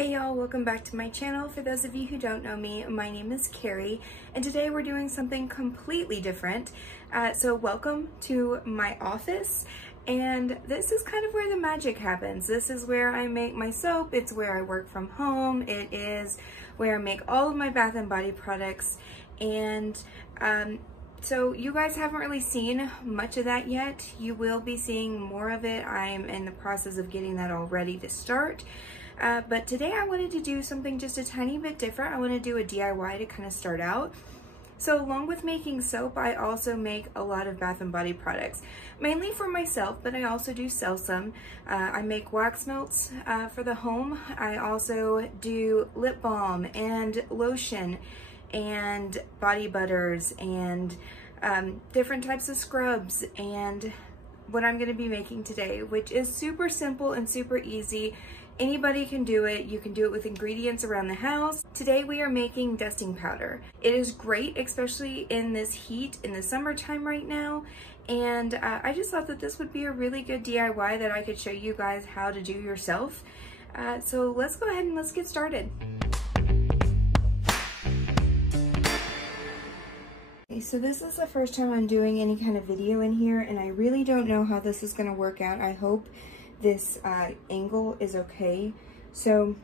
Hey y'all, welcome back to my channel. For those of you who don't know me, my name is Carrie, and today we're doing something completely different. So welcome to my office, and this is kind of where the magic happens. This is where I make my soap, it's where I work from home, it is where I make all of my bath and body products, and so you guys haven't really seen much of that yet. You will be seeing more of it. I'm in the process of getting that all ready to start. But today I wanted to do something just a tiny bit different. I want to do a DIY to kind of start out. So along with making soap, I also make a lot of bath and body products, mainly for myself, but I also do sell some. I make wax melts for the home. I also do lip balm and lotion and body butters and different types of scrubs, and what I'm going to be making today, which is super simple and super easy. Anybody can do it. You can do it with ingredients around the house. Today we are making dusting powder. It is great, especially in this heat in the summertime right now. And I just thought that this would be a really good DIY that I could show you guys how to do yourself. So let's go ahead and let's get started. Okay, so this is the first time I'm doing any kind of video in here, and I really don't know how this is going to work out. I hope this angle is okay. So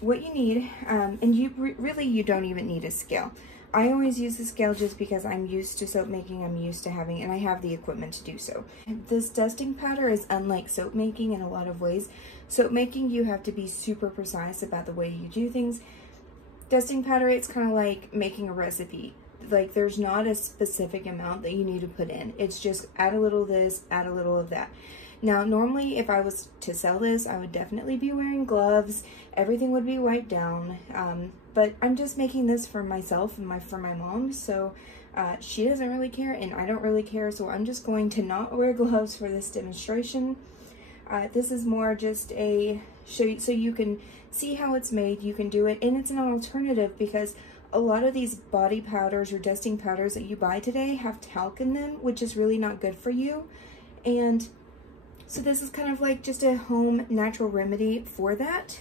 what you need, and you don't even need a scale. I always use a scale just because I'm used to soap making, I'm used to having, and I have the equipment to do so. This dusting powder is unlike soap making in a lot of ways. Soap making, you have to be super precise about the way you do things. Dusting powder, it's kind of like making a recipe. Like, there's not a specific amount that you need to put in. It's just add a little of this, add a little of that. Now, normally, if I was to sell this, I would definitely be wearing gloves. Everything would be wiped down. But I'm just making this for myself and for my mom. So she doesn't really care, and I don't really care. So I'm just going to not wear gloves for this demonstration. This is more just a show you, so you can see how it's made. You can do it, and it's an alternative because a lot of these body powders or dusting powders that you buy today have talc in them, which is really not good for you. And so this is kind of like just a home natural remedy for that.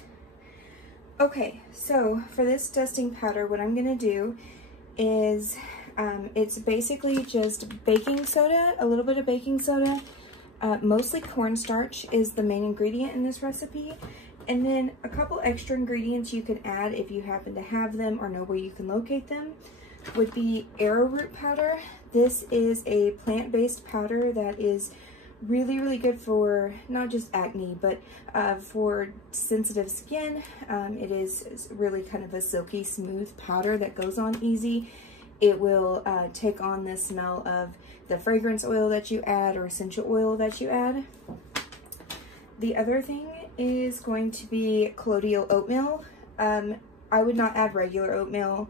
Okay, so for this dusting powder, what I'm gonna do is, it's basically just baking soda, a little bit of baking soda, mostly cornstarch is the main ingredient in this recipe. And then a couple extra ingredients you can add if you happen to have them or know where you can locate them would be arrowroot powder. This is a plant-based powder that is really good for not just acne, but for sensitive skin. It is really kind of a silky smooth powder that goes on easy. It will take on the smell of the fragrance oil that you add or essential oil that you add. The other thing is going to be colloidal oatmeal. I would not add regular oatmeal,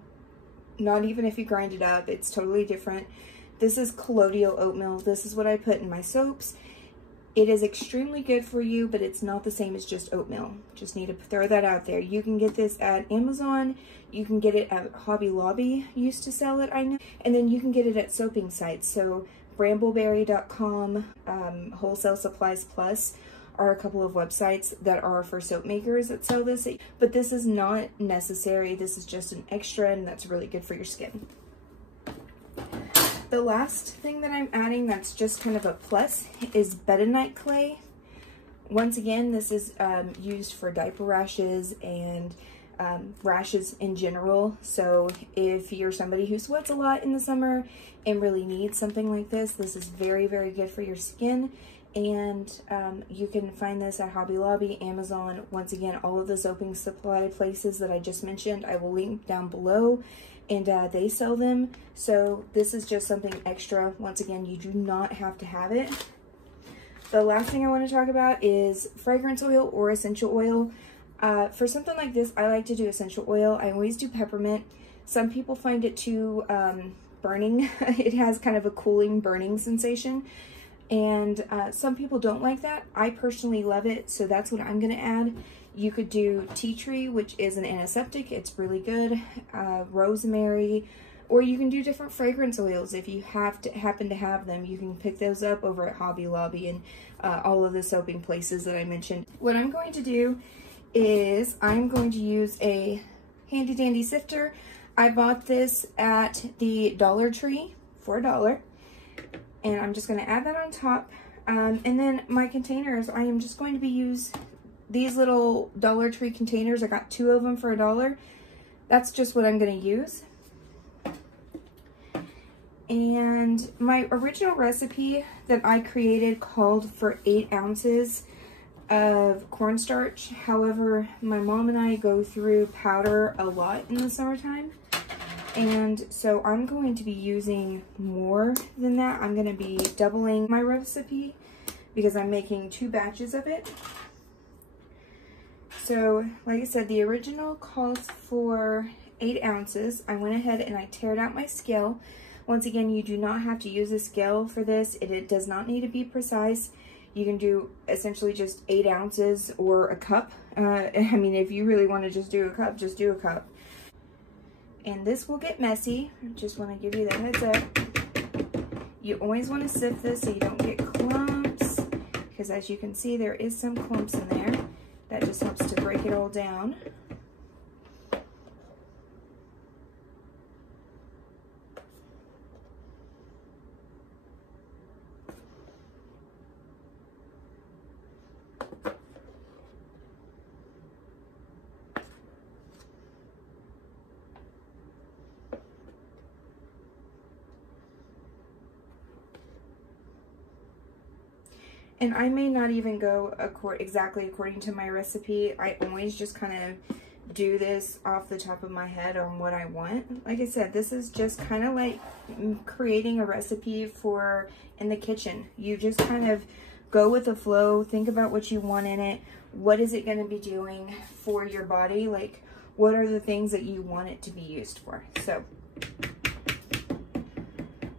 not even if you grind it up. It's totally different. This is colloidal oatmeal. This is what I put in my soaps. It is extremely good for you, but it's not the same as just oatmeal. Just need to throw that out there. You can get this at Amazon. You can get it at Hobby Lobby, used to sell it, I know. And then you can get it at soaping sites. So brambleberry.com, Wholesale Supplies Plus are a couple of websites that are for soap makers that sell this. But this is not necessary. This is just an extra, and that's really good for your skin. The last thing that I'm adding that's just kind of a plus is bentonite clay. Once again, this is used for diaper rashes and rashes in general. So if you're somebody who sweats a lot in the summer and really needs something like this, this is very good for your skin. And you can find this at Hobby Lobby, Amazon. Once again, all of the soaping supply places that I just mentioned, I will link down below. And they sell them. So this is just something extra. Once again, you do not have to have it. The last thing I want to talk about is fragrance oil or essential oil. For something like this, I like to do essential oil. I always do peppermint. Some people find it too burning. It has kind of a cooling, burning sensation. And some people don't like that. I personally love it, so that's what I'm going to add. You could do tea tree, which is an antiseptic. It's really good. Rosemary, or you can do different fragrance oils if you happen to have them. You can pick those up over at Hobby Lobby and all of the soaping places that I mentioned. What I'm going to do is I'm going to use a handy dandy sifter. I bought this at the Dollar Tree for $1. And I'm just going to add that on top. And then my containers, I am just going to be use these little Dollar Tree containers. I got 2 of them for $1. That's just what I'm going to use. And my original recipe that I created called for 8 ounces of cornstarch. However, my mom and I go through powder a lot in the summertime. And so I'm going to be using more than that. I'm going to be doubling my recipe because I'm making 2 batches of it. So, like I said, the original calls for 8 ounces. I went ahead and I tared out my scale. Once again, you do not have to use a scale for this. It does not need to be precise. You can do essentially just 8 ounces or a cup. I mean, if you really want to just do a cup, just do a cup. And this will get messy. Just want to give you that heads up. You always want to sift this so you don't get clumps, because as you can see, there is some clumps in there. That just helps to break it all down. And I may not even go exactly according to my recipe. I always just kind of do this off the top of my head on what I want. Like I said, this is just kind of like creating a recipe for in the kitchen. You just kind of go with the flow, think about what you want in it. What is it going to be doing for your body? Like, what are the things that you want it to be used for? So,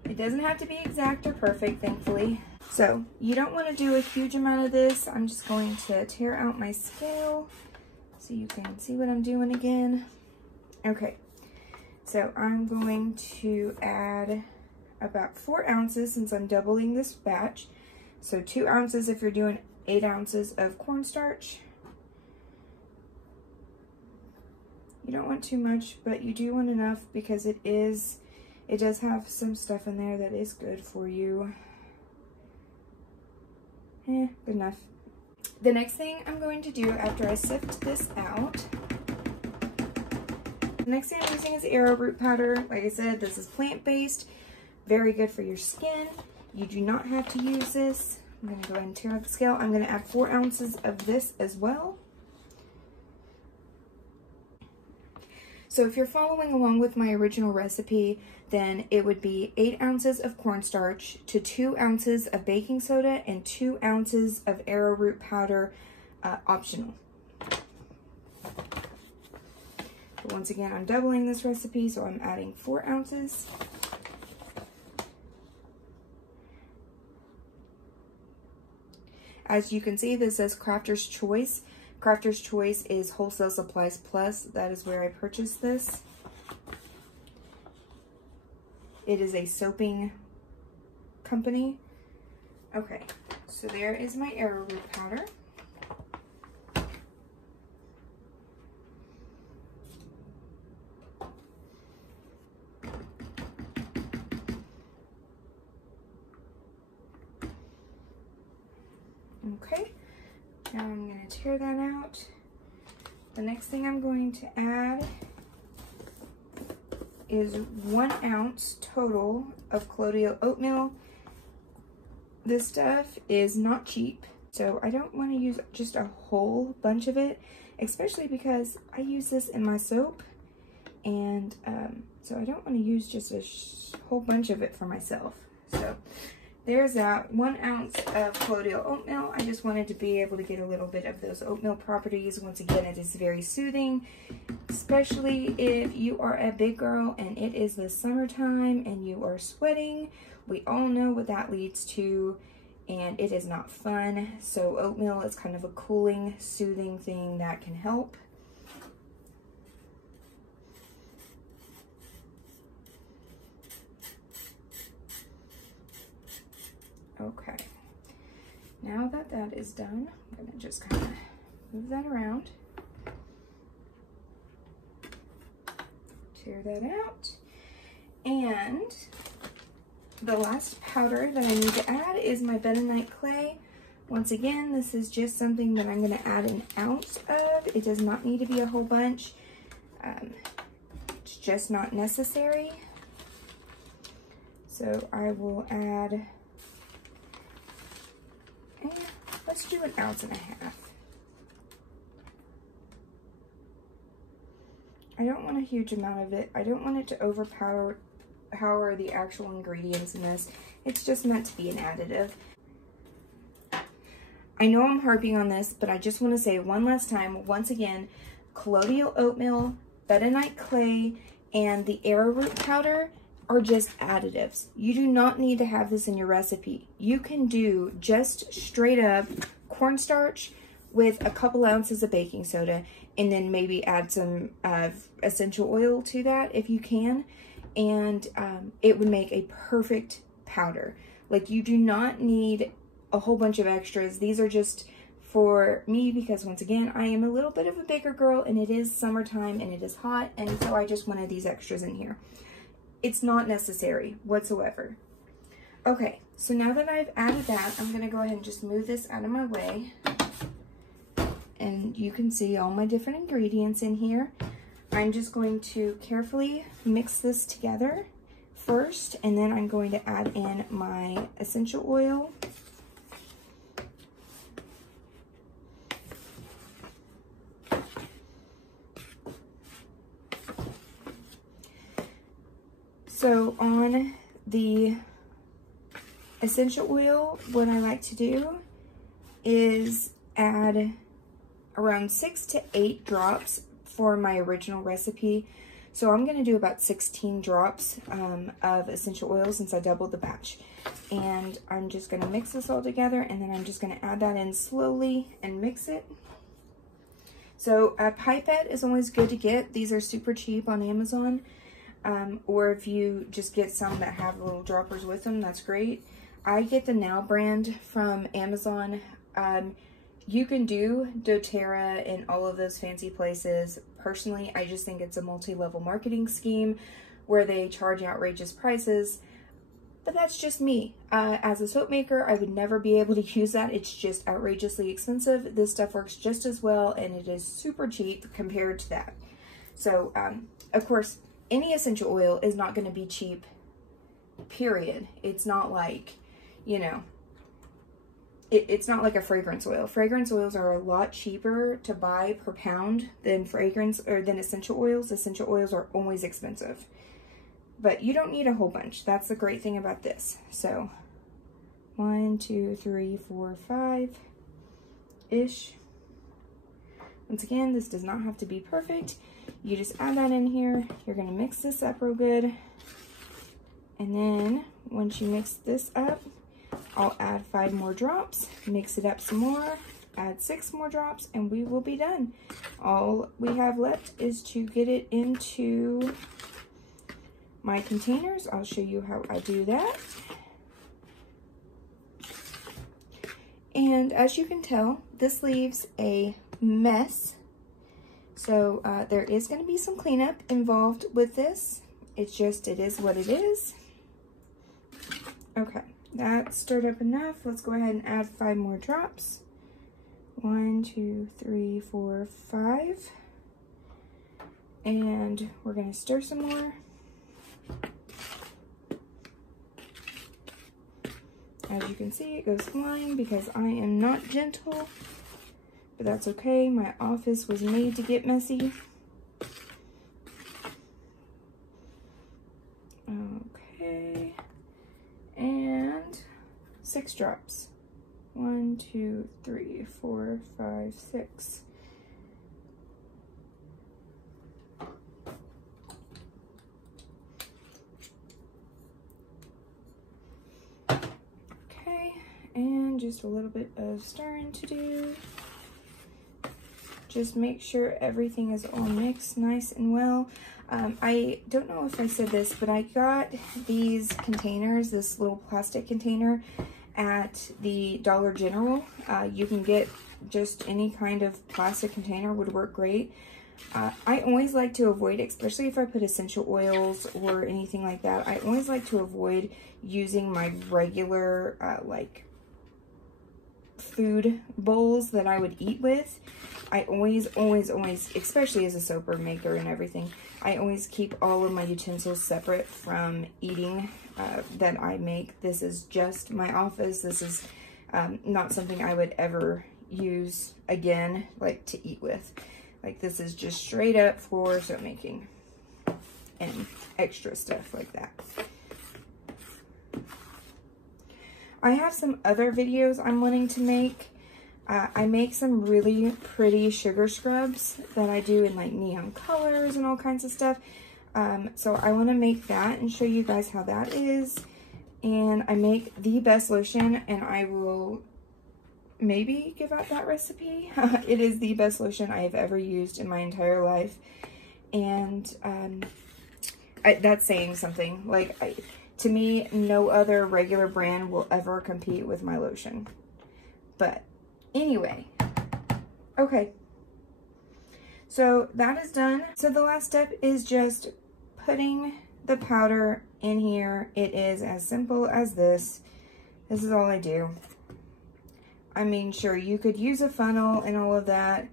it doesn't have to be exact or perfect, thankfully. So, you don't want to do a huge amount of this. I'm just going to tear out my scale so you can see what I'm doing again. Okay, so I'm going to add about 4 ounces since I'm doubling this batch. So 2 ounces if you're doing 8 ounces of cornstarch. You don't want too much, but you do want enough because it does have some stuff in there that is good for you. Good enough. The next thing I'm going to do after I sift this out, the next thing I'm using is arrowroot powder. Like I said, this is plant-based, very good for your skin. You do not have to use this. I'm going to go ahead and tear out the scale. I'm going to add 4 ounces of this as well. So if you're following along with my original recipe, then it would be 8 ounces of cornstarch to 2 ounces of baking soda and 2 ounces of arrowroot powder, optional. But once again, I'm doubling this recipe, so I'm adding 4 ounces. As you can see, this says Crafter's Choice. Crafter's Choice is Wholesale Supplies Plus. That is where I purchased this. It is a soaping company. Okay, so there is my arrowroot powder. Okay, now I'm going to tear that out. The next thing I'm going to add is 1 ounce total of colloidal oatmeal. This stuff is not cheap, so I don't want to use just a whole bunch of it, especially because I use this in my soap, and so I don't want to use just a whole bunch of it for myself. So there's that 1 ounce of colloidal oatmeal. I just wanted to be able to get a little bit of those oatmeal properties. Once again, it is very soothing, especially if you are a big girl and it is the summertime and you are sweating. We all know what that leads to, and it is not fun. So oatmeal is kind of a cooling, soothing thing that can help. Okay, now that that is done, I'm going to just kind of move that around. tear that out. And the last powder that I need to add is my bentonite clay. Once again, this is just something that I'm going to add an ounce of. It does not need to be a whole bunch. It's just not necessary. So I will add, let's do 1.5 ounces. I don't want a huge amount of it. I don't want it to overpower the actual ingredients in this. It's just meant to be an additive. I know I'm harping on this, but I just want to say one last time, once again, colloidal oatmeal, bentonite clay, and the arrowroot powder are just additives. You do not need to have this in your recipe. You can do just straight up cornstarch with a couple ounces of baking soda, and then maybe add some essential oil to that if you can, and it would make a perfect powder. Like, you do not need a whole bunch of extras. These are just for me because, once again, I am a little bit of a bigger girl and it is summertime and it is hot, and so I just wanted these extras in here. It's not necessary whatsoever. Okay, so now that I've added that, I'm gonna go ahead and just move this out of my way. And you can see all my different ingredients in here. I'm just going to carefully mix this together first, and then I'm going to add in my essential oil. So on the essential oil, what I like to do is add around 6 to 8 drops for my original recipe. So I'm going to do about 16 drops of essential oil since I doubled the batch. And I'm just going to mix this all together, and then I'm just going to add that in slowly and mix it. So a pipette is always good to get. These are super cheap on Amazon. Or if you just get some that have little droppers with them, that's great. I get the Now brand from Amazon. You can do doTERRA and all of those fancy places. Personally, I just think it's a multi-level marketing scheme where they charge outrageous prices. But that's just me. As a soap maker, I would never be able to use that. It's just outrageously expensive. This stuff works just as well, and it is super cheap compared to that. So, of course, any essential oil is not going to be cheap, period. It's not like, you know, it's not like a fragrance oil. Fragrance oils are a lot cheaper to buy per pound than than essential oils. Essential oils are always expensive. But you don't need a whole bunch. That's the great thing about this. So 1, 2, 3, 4, 5-ish. Once again, this does not have to be perfect. You just add that in here. You're gonna mix this up real good. And then once you mix this up, I'll add 5 more drops, mix it up some more, add 6 more drops, and we will be done. All we have left is to get it into my containers. I'll show you how I do that. And as you can tell, this leaves a mess. So there is going to be some cleanup involved with this. It is what it is. Okay, that's stirred up enough. Let's go ahead and add 5 more drops. 1, 2, 3, 4, 5. And we're going to stir some more. As you can see, it goes flying because I am not gentle. But that's okay. My office was made to get messy. Okay. And 6 drops. 1, 2, 3, 4, 5, 6. Okay. And just a little bit of stirring to do. Just make sure everything is all mixed nice and well. I don't know if I said this, but I got these containers, this little plastic container at the Dollar General. You can get just any kind of plastic container, would work great. I always like to avoid, especially if I put essential oils or anything like that, I always like to avoid using my regular, like, food bowls that I would eat with. I always, especially as a soap maker and everything, I always keep all of my utensils separate from eating that I make. This is just my office. This is not something I would ever use again, like, to eat with. Like, this is just straight up for soap making and extra stuff like that. I have some other videos I'm wanting to make. I make some really pretty sugar scrubs that I do in like neon colors and all kinds of stuff. So I want to make that and show you guys how that is. And I make the best lotion, and I will maybe give out that recipe. It is the best lotion I have ever used in my entire life. And that's saying something. Like, to me, no other regular brand will ever compete with my lotion. But anyway, okay. So that is done. So the last step is just putting the powder in here. It is as simple as this. This is all I do. I mean, sure, you could use a funnel and all of that,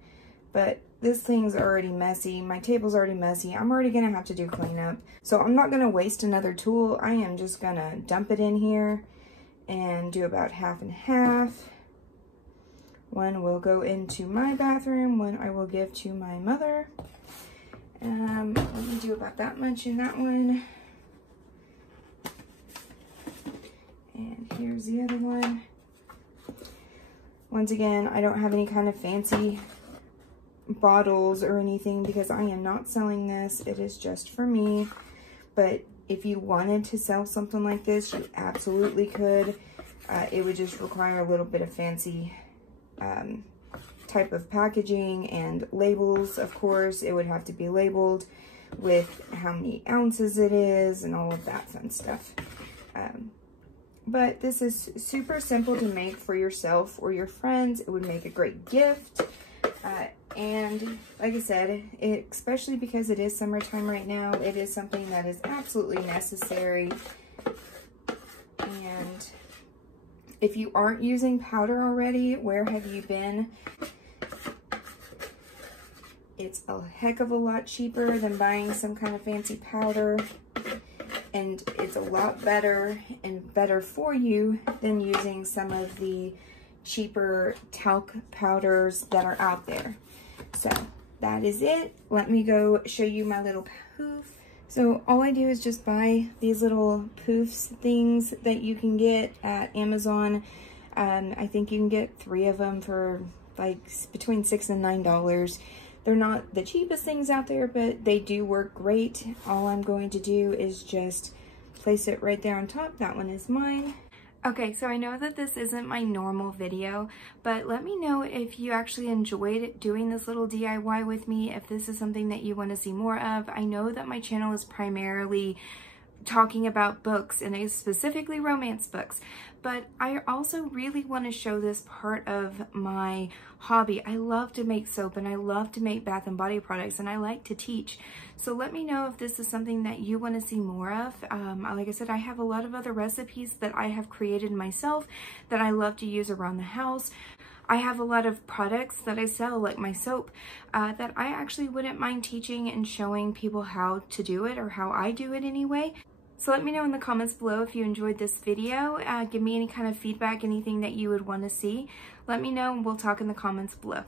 but this thing's already messy. My table's already messy. I'm already gonna have to do cleanup. So I'm not gonna waste another tool. I am just gonna dump it in here and do about half and half. One will go into my bathroom, one I will give to my mother. Let me do about that much in that one. And here's the other one. Once again, I don't have any kind of fancy bottles or anything because I am not selling this. It is just for me. But if you wanted to sell something like this, you absolutely could. It would just require a little bit of fancy type of packaging and labels. Of course, it would have to be labeled with how many ounces it is and all of that fun stuff. But this is super simple to make for yourself or your friends. It would make a great gift. And like I said, especially because it is summertime right now, it is something that is absolutely necessary. And if you aren't using powder already, where have you been? It's a heck of a lot cheaper than buying some kind of fancy powder. And it's a lot better and better for you than using some of the cheaper talc powders that are out there. So that is it. Let me go show you my little poof. So all I do is just buy these little poofs things that you can get at Amazon. I think you can get 3 of them for like between $6 and $9. They're not the cheapest things out there, but they do work great. All I'm going to do is just place it right there on top. That one is mine. Okay, so I know that this isn't my normal video, but let me know if you actually enjoyed doing this little DIY with me, if this is something that you want to see more of. I know that my channel is primarily talking about books, and specifically romance books, but I also really want to show this part of my hobby. I love to make soap, and I love to make bath and body products, and I like to teach. So let me know if this is something that you want to see more of. Like I said, I have a lot of other recipes that I have created myself that I love to use around the house. I have a lot of products that I sell, like my soap, that I actually wouldn't mind teaching and showing people how to do it, or how I do it anyway. So let me know in the comments below if you enjoyed this video. Give me any kind of feedback, anything that you would want to see. Let me know, and we'll talk in the comments below.